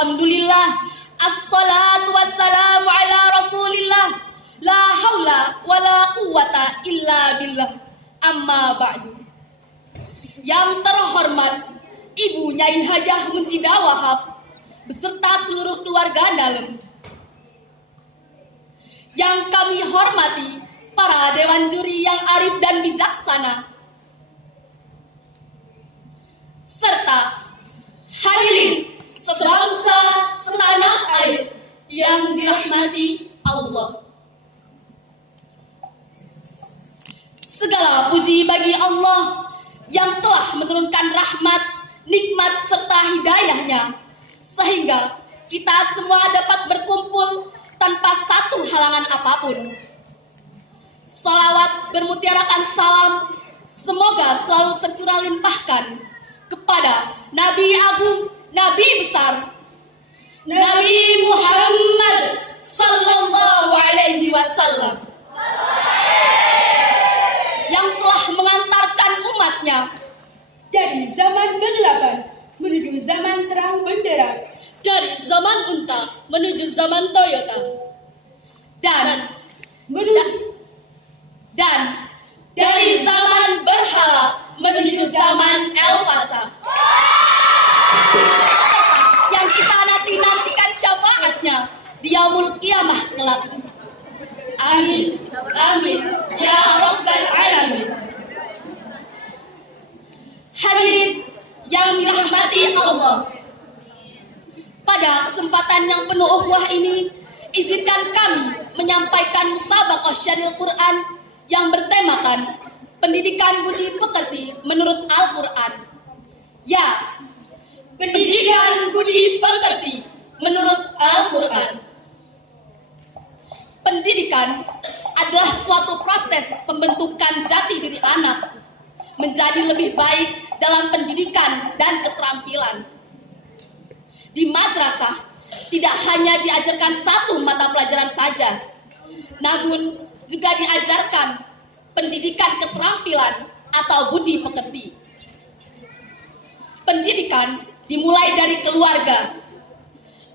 Alhamdulillah, assalatu wassalamu ala rasulillah, la haula wa la quwata illa billah, amma ba'du. Yang terhormat Ibu Nyai Hajah Munjidah Wahab beserta seluruh keluarga dalam. Yang kami hormati para dewan juri yang arif dan bijaksana, serta hadirin sebangsa setanah air yang dirahmati Allah. Segala puji bagi Allah yang telah menurunkan rahmat, nikmat serta hidayahnya, sehingga kita semua dapat berkumpul tanpa satu halangan apapun. Salawat bermutiarakan salam semoga selalu tercurah limpahkan kepada Nabi Agung, Nabi besar, Nabi Muhammad sallallahu alaihi wasallam, yang telah mengantarkan umatnya dari zaman kegelapan menuju zaman terang benderang, dari zaman unta menuju zaman Toyota, dan dari zaman berhala menuju zaman Elfasa, yang kita nantikan syafaatnya di yaumul qiyamah kelak. Amin, amin, ya rabbal alamin. Hadirin yang dirahmati Allah, pada kesempatan yang penuh ukhuwah ini, izinkan kami menyampaikan musabaqah syaril Quran yang bertemakan pendidikan budi pekerti menurut Al-Quran. Ya, pendidikan budi pekerti menurut Al-Quran. Pendidikan adalah suatu proses pembentukan jati diri anak menjadi lebih baik dalam pendidikan dan keterampilan. Di madrasah tidak hanya diajarkan satu mata pelajaran saja, namun juga diajarkan pendidikan keterampilan atau budi pekerti. Pendidikan dimulai dari keluarga.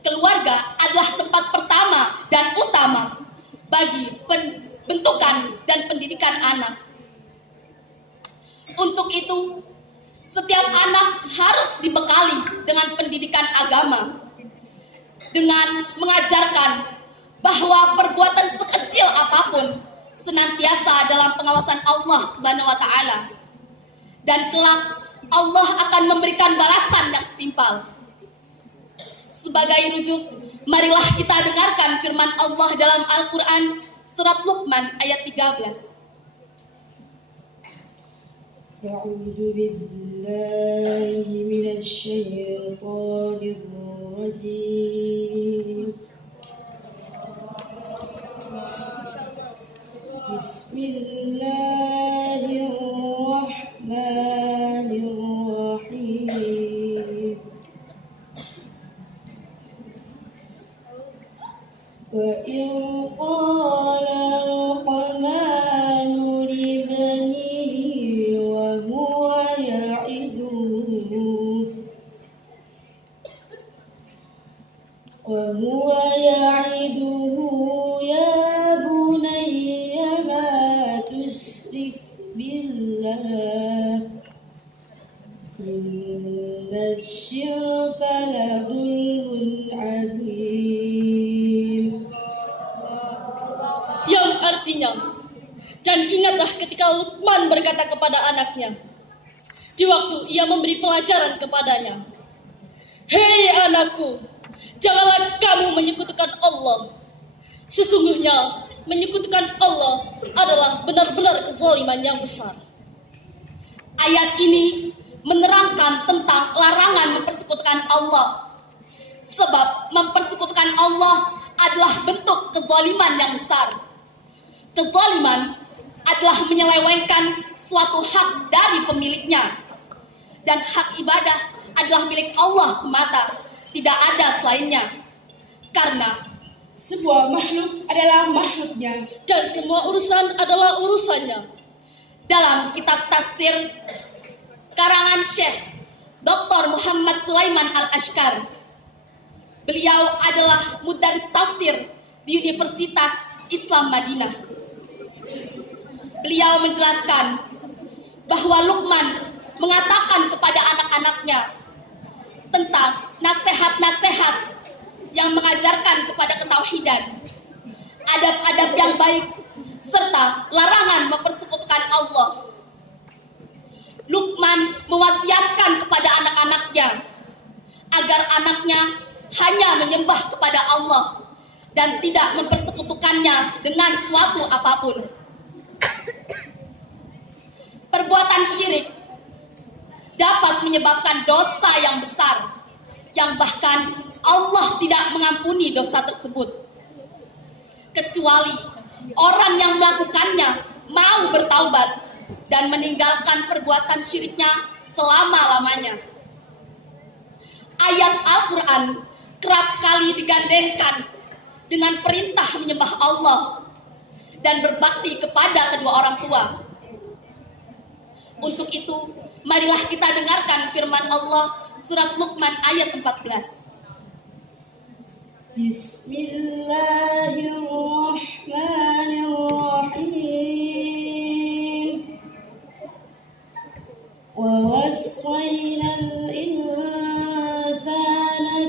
Keluarga adalah tempat pertama dan utama bagi pembentukan dan pendidikan anak. Untuk itu, setiap anak harus dibekali dengan pendidikan agama, dengan mengajarkan bahwa perbuatan sekecil apapun senantiasa dalam pengawasan Allah Subhanahu wa taala, dan kelak Allah akan memberikan balasan yang setimpal. Sebagai rujuk, marilah kita dengarkan firman Allah dalam Al-Quran surat Luqman ayat 13. A'udzu billahi minasy syaithanir rajim. Bismillahirrahmanirrahim. وَإِذْ قَالَ لُقْمَانُ لِابْنِهِ وَهُوَ يَعِظُهُ يَا بُنَيَّ لَا تُشْرِكْ بِاللَّهِ إِنَّ الشِّرْكَ لَظُلْمٌ عَظِيمٌ. Yang artinya, dan ingatlah ketika Luqman berkata kepada anaknya, di waktu ia memberi pelajaran kepadanya, "Hei anakku, janganlah kamu menyekutukan Allah. Sesungguhnya menyekutukan Allah adalah benar-benar kezaliman yang besar." Ayat ini menerangkan tentang larangan mempersekutukan Allah, sebab mempersekutukan Allah adalah bentuk kezaliman yang besar. Kezaliman adalah menyelewengkan suatu hak dari pemiliknya, dan hak ibadah adalah milik Allah semata, tidak ada selainnya. Karena Sebuah makhluk adalah makhluknya, dan semua urusan adalah urusannya. Dalam kitab tafsir karangan Syekh Dr. Muhammad Sulaiman Al-Ashkar, Beliau adalah mudaris tafsir di Universitas Islam Madinah. Beliau menjelaskan bahwa Luqman mengatakan kepada anak-anaknya tentang nasihat-nasihat yang mengajarkan kepada ketauhidan, adab-adab yang baik, serta larangan mempersekutukan Allah. Luqman mewasiatkan kepada anak-anaknya agar anaknya hanya menyembah kepada Allah dan tidak mempersekutukannya dengan suatu apapun. Perbuatan syirik dapat menyebabkan dosa yang besar, yang bahkan Allah tidak mengampuni dosa tersebut, kecuali orang yang melakukannya mau bertaubat dan meninggalkan perbuatan syiriknya selama-lamanya. Ayat Al-Quran kerap kali digandengkan dengan perintah menyembah Allah dan berbakti kepada kedua orang tua. Untuk itu, marilah kita dengarkan firman Allah surat Luqman ayat 14. Bismillahirrahmanirrahim. Wa wassayna al-insana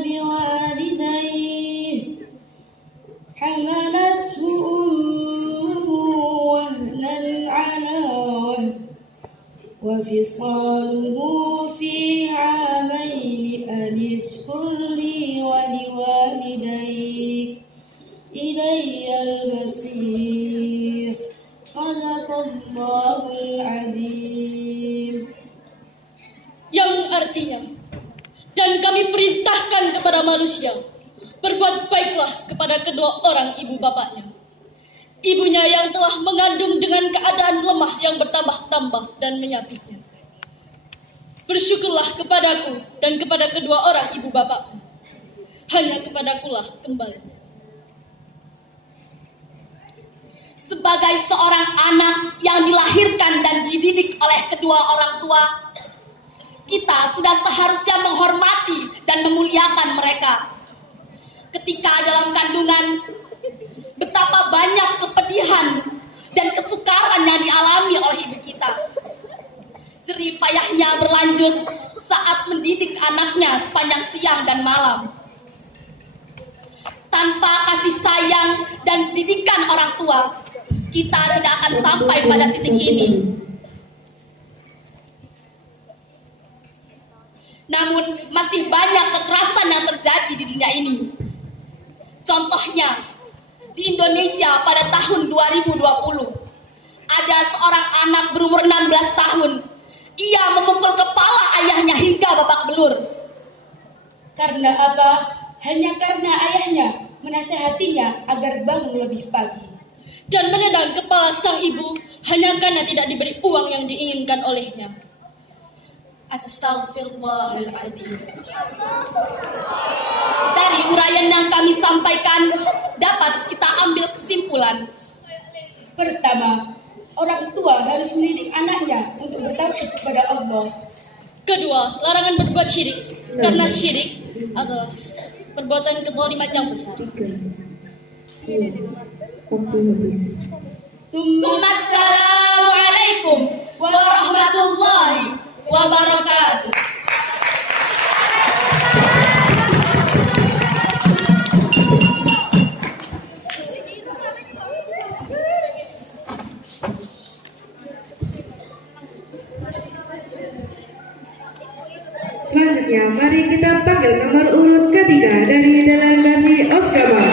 biwalidayhi hamalathu ummuhu wahnan 'ala wahn wa fisaluhu fi 'amayn an ishkur li wa liwalidayk ilayyal masir. Shadaqallahul azim. Yang artinya, dan kami perintahkan kepada manusia, berbuat baiklah kepada kedua orang ibu bapaknya. Ibunya yang telah mengandung dengan keadaan lemah yang bertambah-tambah dan menyapitnya. Bersyukurlah kepadaku dan kepada kedua orang ibu bapakmu. Hanya kepadakulah kembali. Sebagai seorang anak yang dilahirkan dan dididik oleh kedua orang tua, kita sudah seharusnya menghormati dan memuliakan mereka. Ketika dalam kandungan, betapa banyak kepedihan dan kesukaran yang dialami oleh ibu kita. Jerih payahnya berlanjut saat mendidik anaknya sepanjang siang dan malam. Tanpa kasih sayang dan didikan orang tua, kita tidak akan sampai pada titik ini. Namun masih banyak kekerasan yang terjadi di dunia ini. Contohnya, di Indonesia pada tahun 2020, ada seorang anak berumur 16 tahun. Ia memukul kepala ayahnya hingga babak belur. Karena apa? Hanya karena ayahnya menasehatinya agar bangun lebih pagi. Dan menendang kepala sang ibu hanya karena tidak diberi uang yang diinginkan olehnya. Astaghfirullahaladzim. Dari uraian yang kami sampaikan, dapat kita ambil kesimpulan. Pertama, orang tua harus mendidik anaknya untuk bertauhid kepada Allah. Kedua, larangan berbuat syirik, karena syirik adalah perbuatan kezaliman yang besar. Assalamualaikum warahmatullahi wabarakatuh. Selanjutnya, mari kita panggil nomor urut ketiga dari delegasi Oskaba.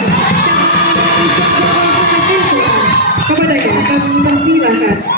Kepadanya kami persilahkan.